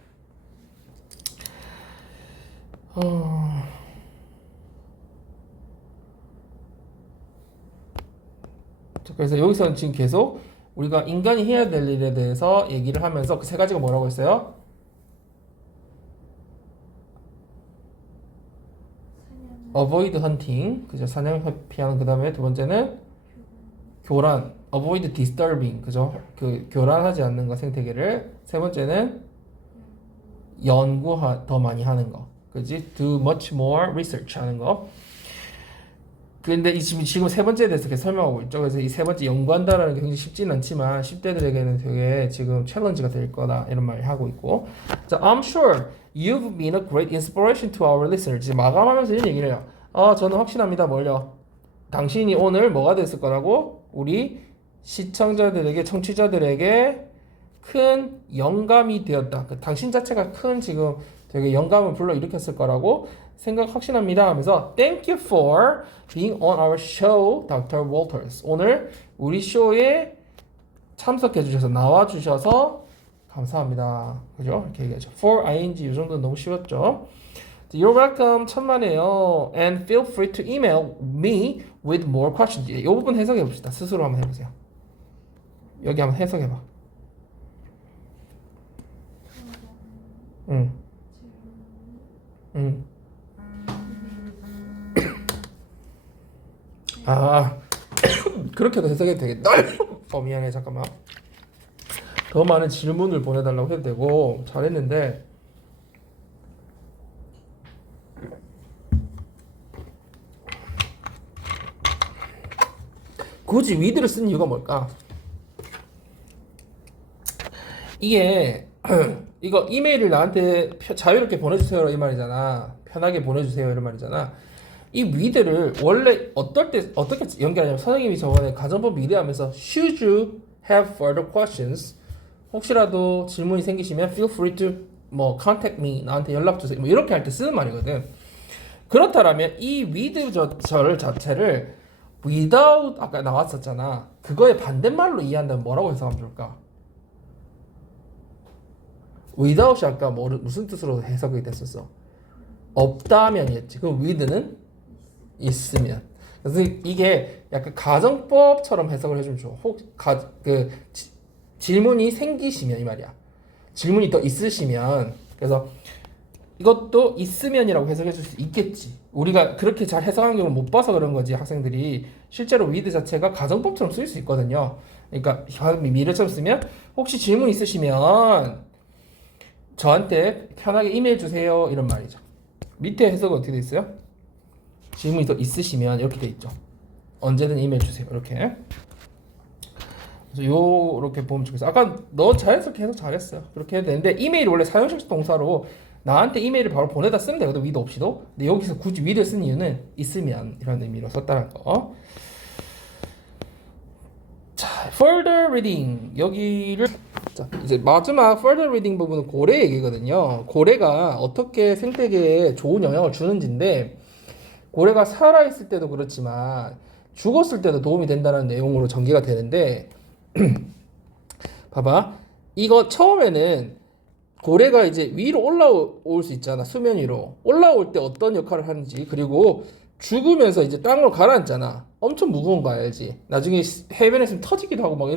그래서 여기서는 지금 계속 우리가 인간이 해야 될 일에 대해서 얘기를 하면서 그 세 가지가 뭐라고 했어요? avoid hunting, 그죠? 사냥 회피하는. 그 다음에 두 번째는 교란, avoid disturbing, 그죠? 그 교란하지 않는 거 생태계를. 세 번째는 더 많이 하는 거, 그지? Do much more research 하는 거. 근데 지금 세 번째에 대해서 계속 설명하고 있죠. 그래서 이 세 번째 연구한다라는 게 굉장히 쉽지는 않지만 10대들에게는 되게 지금 챌린지가 될 거다 이런 말 하고 있고. 자, I'm sure you've been a great inspiration to our listeners. 이제 마감하면서 이런 얘기를 해요. 저는 확신합니다. 뭘요? 당신이 오늘 뭐가 됐을 거라고? 우리 시청자들에게, 청취자들에게 큰 영감이 되었다. 당신 자체가 큰 지금 되게 영감을 불러일으켰을 거라고 확신합니다 하면서 Thank you for being on our show, Dr. Walters. 오늘 우리 쇼에 참석해 주셔서, 나와 주셔서 감사합니다. 그죠? 이렇게 얘기하죠. For ing 이 정도는 너무 쉬웠죠. You're welcome. 천만에요. And feel free to email me with more questions. 이 부분 해석해 봅시다. 스스로 한번 해보세요. 여기 한번 해석해 봐. 아 그렇게도 해석해도 되겠다. 미안해 잠깐만. 더 많은 질문을 보내달라고 해도 되고 잘했는데 굳이 with를 쓴 이유가 뭘까? 이게 이거 이메일을 나한테 자유롭게 보내주세요 이 말이잖아. 편하게 보내주세요 이런 말이잖아. 이 with를 원래 어떻게 연결하냐면 선생님이 저번에 가정법 미래하면서 should you have further questions 혹시라도 질문이 생기시면 feel free to 뭐 contact me 나한테 연락 주세요 뭐 이렇게 할 때 쓰는 말이거든. 그렇다면 이 with 절 자체를 without 아까 나왔었잖아. 그거의 반대말로 이해한다면 뭐라고 해석하면 좋을까? without이 아까 무슨 뜻으로 해석이 됐었어? 없다면이었지. 그럼 with는 있으면. 그래서 이게 약간 가정법처럼 해석을 해주면 좋아. 질문이 생기시면 이 말이야. 질문이 더 있으시면 그래서 이것도 있으면이라고 해석해 줄 수 있겠지. 우리가 그렇게 잘 해석하는 경우를 못 봐서 그런 거지. 학생들이 실제로 with 자체가 가정법처럼 쓰일 수 있거든요. 그러니까 미래처럼 쓰면 혹시 질문 있으시면 저한테 편하게 이메일 주세요 이런 말이죠. 밑에 해석은 어떻게 돼 있어요? 질문이 더 있으시면 이렇게 돼 있죠. 언제든 이메일 주세요 이렇게. 그래서 요렇게 보면 좋겠어. 아까 너 자연스럽게 해석 잘했어요. 그렇게 해도 되는데 이메일이 원래 사용식 동사로 나한테 이메일을 바로 보내다 쓰면 되거든. with 없이도. 근데 여기서 굳이 with를 쓴 이유는 있으면 이런 의미로 썼다는 거. 자, further reading 여기를 자, 이제 마지막 further reading 부분은 고래 얘기거든요. 고래가 어떻게 생태계에 좋은 영향을 주는지인데 고래가 살아있을 때도 그렇지만 죽었을 때도 도움이 된다는 내용으로 전개가 되는데 봐봐. 이거 처음에는 고래가 이제 위로 올라올 수 있잖아. 수면 위로. 올라올 때 어떤 역할을 하는지 그리고 죽으면서 이제 땅으로 가라앉잖아. 엄청 무거운 거 알지? 나중에 해변에 있으면 터지기도 하고 막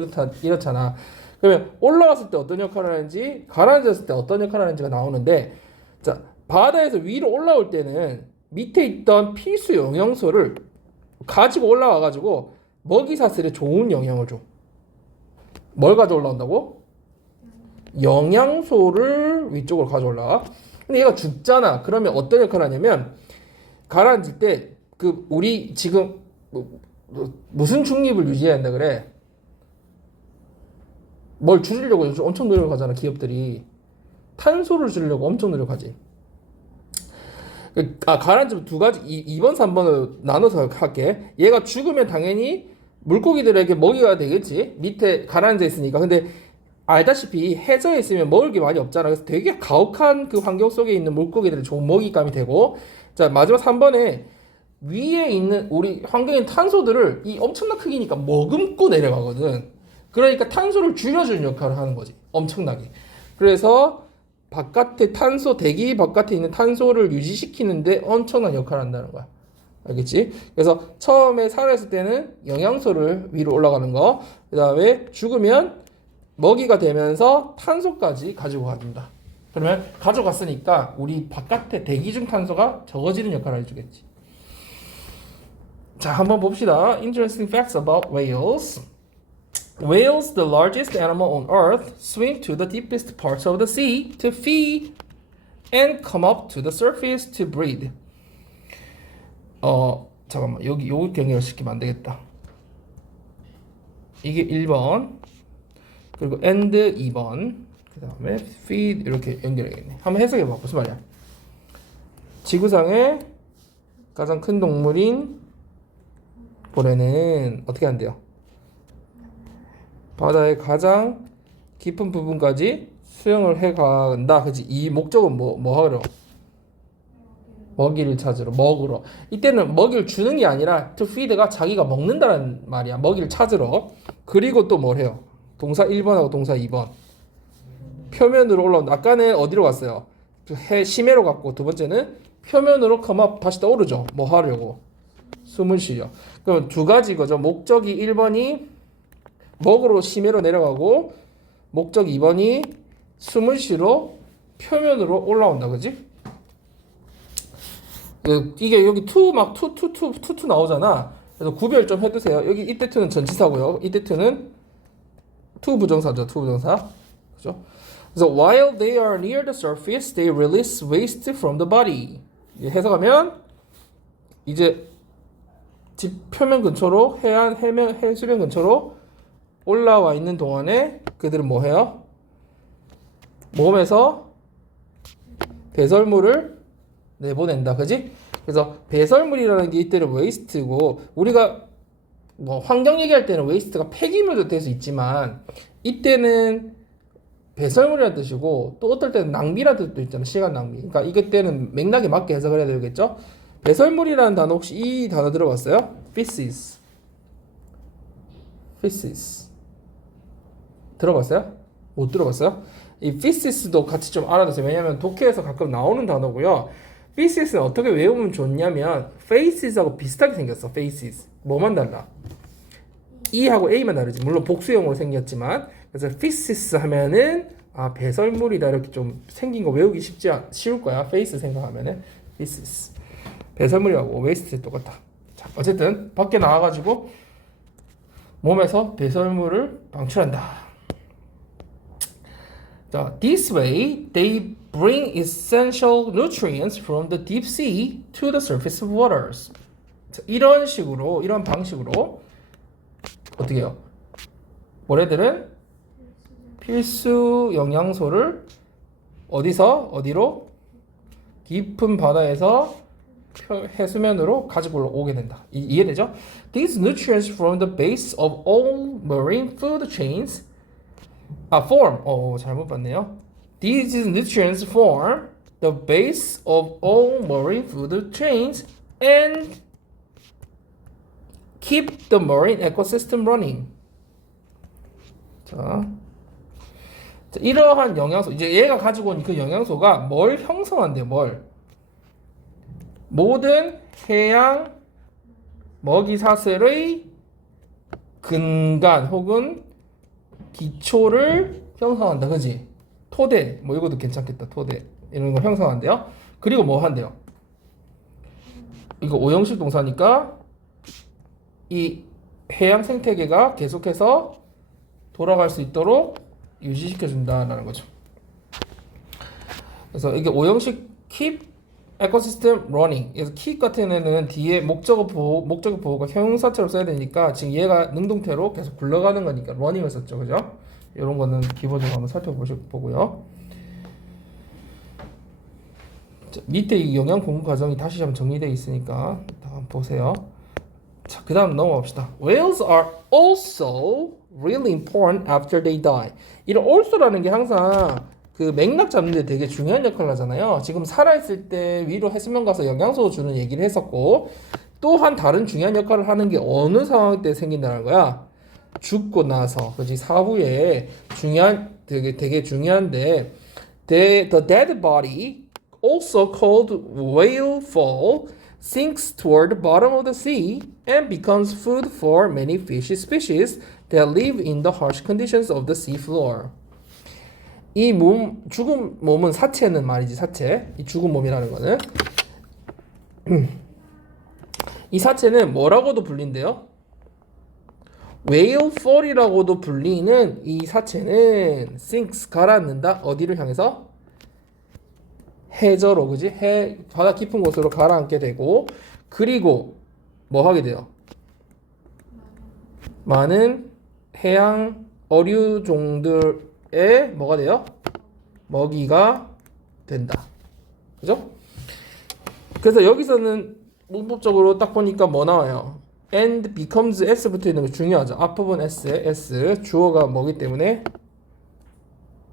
이렇잖아. 그러면 올라왔을 때 어떤 역할을 하는지 가라앉았을 때 어떤 역할을 하는지가 나오는데 자 바다에서 위로 올라올 때는 밑에 있던 필수 영양소를 가지고 올라와가지고 먹이 사슬에 좋은 영향을 줘. 뭘 가져 올라온다고? 영양소를 위쪽으로 가져 올라와. 근데 얘가 죽잖아. 그러면 어떤 역할을 하냐면 가라앉을 때 그 우리 지금 무슨 중립을 유지해야 한다 그래? 뭘 줄이려고 요즘 엄청 노력하잖아. 기업들이 탄소를 줄이려고 엄청 노력하지. 가라앉으면 두 가지 2번 3번을 나눠서 할게. 얘가 죽으면 당연히 물고기들에게 먹이가 되겠지. 밑에 가라앉아 있으니까. 근데 알다시피 해저에 있으면 먹을 게 많이 없잖아. 그래서 되게 가혹한 그 환경 속에 있는 물고기들이 좋은 먹이감이 되고 자 마지막 3번에 위에 있는 우리 환경에 있는 탄소들을 이 엄청난 크기니까 머금고 내려가거든. 그러니까 탄소를 줄여주는 역할을 하는 거지. 엄청나게. 그래서 바깥에 탄소, 대기 바깥에 있는 탄소를 유지시키는데 엄청난 역할을 한다는 거야. 알겠지? 그래서 처음에 살아있을 때는 영양소를 위로 올라가는 거, 그 다음에 죽으면 먹이가 되면서 탄소까지 가지고 가준다. 그러면 가져갔으니까 우리 바깥에 대기 중 탄소가 적어지는 역할을 해주겠지. 자, 한번 봅시다. Interesting facts about whales. Whales, the largest animal on Earth, swim to the deepest parts of the sea to feed and come up to the surface to breathe. 잠깐만. 여기 연결시키면 안 되겠다. 이게 1번. 그리고 and 2번. 그 다음에 feed 이렇게 연결해야겠네. 한번 해석해봐. 무슨 말이야? 지구상의 가장 큰 동물인 고래는 어떻게 한대요? 바다의 가장 깊은 부분까지 수영을 해간다. 그치? 이 목적은 뭐 하러? 먹이를 찾으러, 먹으러. 이때는 먹이를 주는 게 아니라 to feed가 자기가 먹는다는 말이야. 먹이를 찾으러. 그리고 또 뭘 해요? 동사 1번하고 동사 2번. 표면으로 올라온다. 아까는 어디로 갔어요? 심해로 갔고 두 번째는 표면으로 come up 다시 떠오르죠. 뭐 하려고? 숨을 쉬려. 그럼 두 가지 거죠. 목적이 1번이 먹으로 심해로 내려가고 목적 2번이 숨을 쉬러 표면으로 올라온다. 그지? 이게 여기 투 나오잖아. 그래서 구별 좀 해두세요. 여기 이때 to는 전치사고요. 이때 to는 to 부정사죠. to 부정사. 그죠? 그래서 while they are near the surface, they release waste from the body. 해석하면 이제 집 표면 근처로 해수면 근처로 올라와 있는 동안에 그들은 뭐 해요? 몸에서 배설물을 내보낸다. 그지? 그래서 배설물이라는 게 이때는 웨이스트고 우리가 뭐 환경 얘기할 때는 웨이스트가 폐기물도 될 수 있지만 이때는 배설물이라는 뜻이고 또 어떨 때는 낭비라는 뜻도 있잖아. 시간 낭비. 그러니까 이것 때는 맥락에 맞게 해석을 해야 되겠죠. 배설물이라는 단어 혹시 이 단어 들어봤어요? feces. feces. 들어봤어요? 못 들어봤어요? 이 feces도 같이 좀 알아두세요. 왜냐면 독해에서 가끔 나오는 단어고요. feces는 어떻게 외우면 좋냐면 faces하고 비슷하게 생겼어. faces. 뭐만 달라? E하고 A만 다르지. 물론 복수형으로 생겼지만 그래서 feces 하면은 배설물이다 이렇게 좀 생긴 거 외우기 쉬울 거야. face 생각하면은 feces. 배설물이라고 waste 똑같다. 자, 어쨌든 밖에 나와가지고 몸에서 배설물을 방출한다. 자, this way they bring essential nutrients from the deep sea to the surface of waters. 자, 이런 식으로 이런 방식으로 어떻게 해요? 모래들은 필수 영양소를 어디로? 깊은 바다에서 해수면으로 가지고 오게 된다. 이해되죠? These nutrients from the base of all marine food chains form. 잘못 봤네요. These nutrients form the base of all marine food chains and keep the marine ecosystem running. 자, 이러한 영양소, 이제 얘가 가지고 온 그 영양소가 뭘 형성한대요? 모든 해양 먹이사슬의 근간 혹은 기초를 형성한다. 그지? 토대, 뭐 이것도 괜찮겠다. 토대 이런 거 형성한대요. 그리고 뭐 한대요? 이거 오형식 동사니까 이 해양 생태계가 계속해서 돌아갈 수 있도록 유지시켜준다라는 거죠. 그래서 이게 오형식 keep 에코시스템 러닝. 그래서 keep 같은 애는 뒤에 목적어 보호가 형용사처럼 써야 되니까 지금 얘가 능동태로 계속 굴러가는 거니까 러닝을 썼죠. 그죠? 이런 거는 기본적으로 한번 살펴보고요. 자, 밑에 이 영양 공급 과정이 다시 한번 정리되어 있으니까 한번 보세요. 자, 그 다음 넘어갑시다. Whales are also really important after they die. 이런 also라는 게 항상 그 맥락 잡는 데 되게 중요한 역할을 하잖아요. 지금 살아있을 때 위로 해수면 가서 영양소 주는 얘기를 했었고 또한 다른 중요한 역할을 하는 게 어느 상황 때 생긴다는 거야? 죽고 나서. 그렇지? 사후에 되게 중요한데 the dead body also called whale fall sinks toward the bottom of the sea and becomes food for many fish species that live in the harsh conditions of the sea floor. 이 죽은 몸은 사체는 말이지, 사체. 이 죽은 몸이라는 거는 이 사체는 뭐라고도 불린대요? whale fall이라고도 불리는 이 사체는 sinks 가라앉는다. 어디를 향해서? 해저로, 그지? 바다 깊은 곳으로 가라앉게 되고 그리고 뭐 하게 돼요? 많은 해양 어류종들의 뭐가 돼요? 먹이가 된다. 그죠? 그래서 여기서는 문법적으로 딱 보니까 뭐 나와요? and becomes s 붙어 있는 거 중요하죠. 앞부분 s 주어가 뭐기 때문에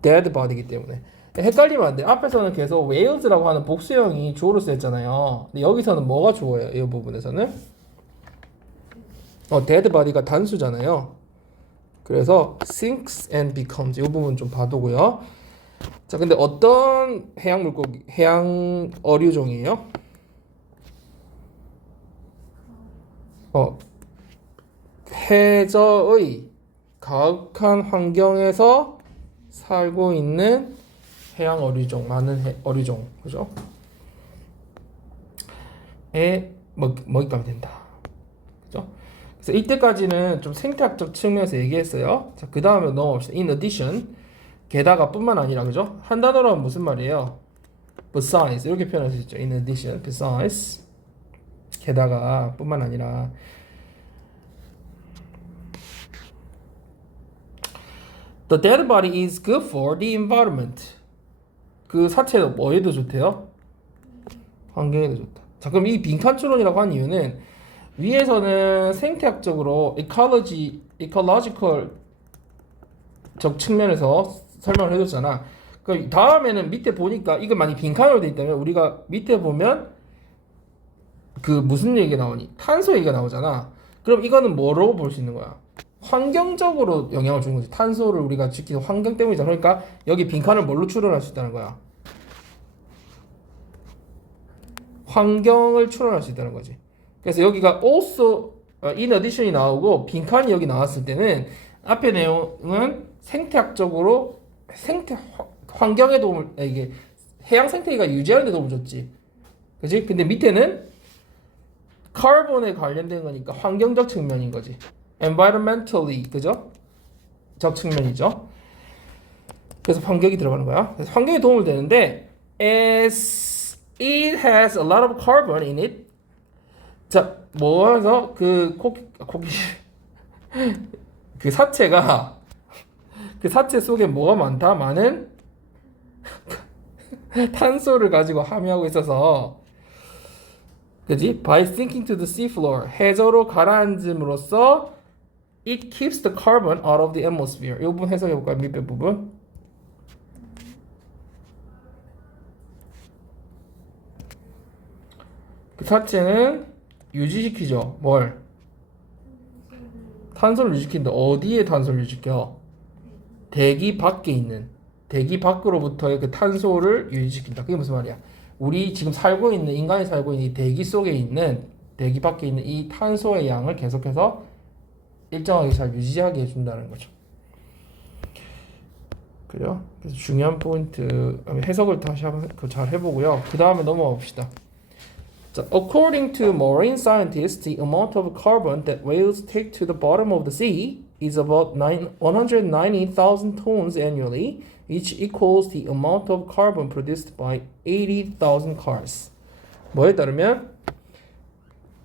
dead body이기 때문에 헷갈리면 안 돼. 앞에서는 계속 whales라고 하는 복수형이 주어로 쓰였잖아요. 근데 여기서는 뭐가 주어예요? 이 부분에서는 dead body가 단수잖아요. 그래서 sinks and becomes 이 부분 좀 봐두고요. 자, 근데 어떤 해양 어류종이에요? 해저의 가혹한 환경에서 살고 있는 해양 어류종, 많은 어류종, 그죠? 에 먹잇감이 된다. 그죠? 그래서 이때까지는 좀 생태학적 측면에서 얘기했어요. 자, 그 다음에 넘어갑시다. In addition, 게다가 뿐만 아니라, 그죠? 한 단어로 하면 무슨 말이에요? Besides 이렇게 표현할 수 있죠. In addition, besides, 게다가 뿐만 아니라. The dead body is good for the environment. 그 사체도 뭐에도 좋대요? 환경에도 좋다. 자, 그럼 이 빈칸 추론이라고 한 이유는 위에서는 생태학적으로 ecological 적 측면에서 설명을 해줬잖아. 그 다음에는 밑에 보니까 이거 많이 빈칸으로 돼 있다면 우리가 밑에 보면 그 무슨 얘기가 나오니? 탄소 얘기가 나오잖아. 그럼 이거는 뭐로 볼 수 있는 거야? 환경적으로 영향을 주는 거지. 탄소를 우리가 지키는 환경 때문이잖아. 그러니까 여기 빈칸을 뭘로 추론할 수 있다는 거야? 환경을 추론할 수 있다는 거지. 그래서 여기가 also in addition이 나오고 빈칸이 여기 나왔을 때는 앞에 내용은 생태학적으로 환경에 도움을 이게 해양 생태계가 유지하는 데 도움을 줬지. 그지? 근데 밑에는 카본에 관련된 거니까 환경적 측면인 거지. environmentally, 그죠? 적 측면이죠. 그래서 환경이 들어가는 거야. 그래서 환경에 도움을 되는데 as it has a lot of carbon in it. 자, 뭐해서 그 고기 그 사체가 그 사체 속에 뭐가 많다? 많은 탄소를 가지고 함유하고 있어서, 그지? By sinking to the seafloor, 해저로 가라앉음으로써 it keeps the carbon out of the atmosphere. 이 부분 해석해 볼까요? 밑에 부분. 그 사체는 유지시키죠. 뭘? 탄소를 유지시킨다. 어디에 탄소를 유지시켜? 대기 밖에 있는, 대기 밖으로부터의 그 탄소를 유지시킨다. 그게 무슨 말이야? 우리 지금 살고 있는, 인간이 살고 있는 이 대기 속에 있는, 대기 밖에 있는 이 탄소의 양을 계속해서 일정하게 잘 유지하게 해준다는 거죠. 그래요? 그래서 중요한 포인트, 해석을 다시 한번 잘 해보고요. 그 다음에 넘어가 봅시다. 자, according to marine scientists, the amount of carbon that whales take to the bottom of the sea is about 190,000 tons annually, which equals the amount of carbon produced by 80,000 cars. 뭐에 따르면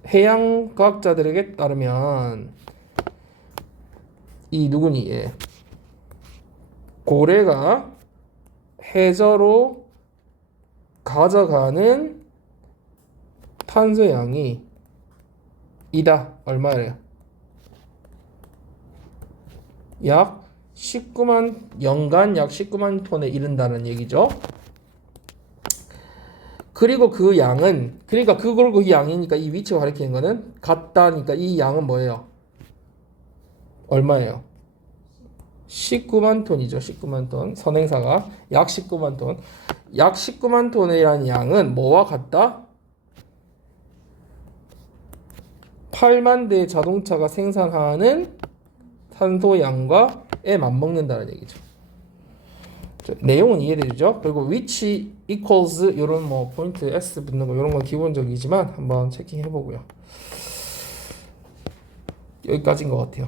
해양 과학자들에게 따르면 이 누구니? 예. 고래가 해저로 가져가는 탄소 양이 이다. 얼마예요? 약 19만, 연간 약 19만 톤에 이른다는 얘기죠. 그리고 그 양은, 그러니까 그걸 그 양이니까 이 위치가 가리키는 거는 같다니까 이 양은 뭐예요? 얼마예요? 19만 톤이죠. 19만 톤. 선행사가 약 19만 톤. 약 19만 톤이라는 양은 뭐와 같다? 8만 대의 자동차가 생산하는 탄소 양과에 맞먹는다는 얘기죠. 내용은 이해되죠? 그리고 which equals 이런 뭐 포인트 S 붙는 거 이런 건 기본적이지만 한번 체킹해 보고요. 여기까지인 것 같아요.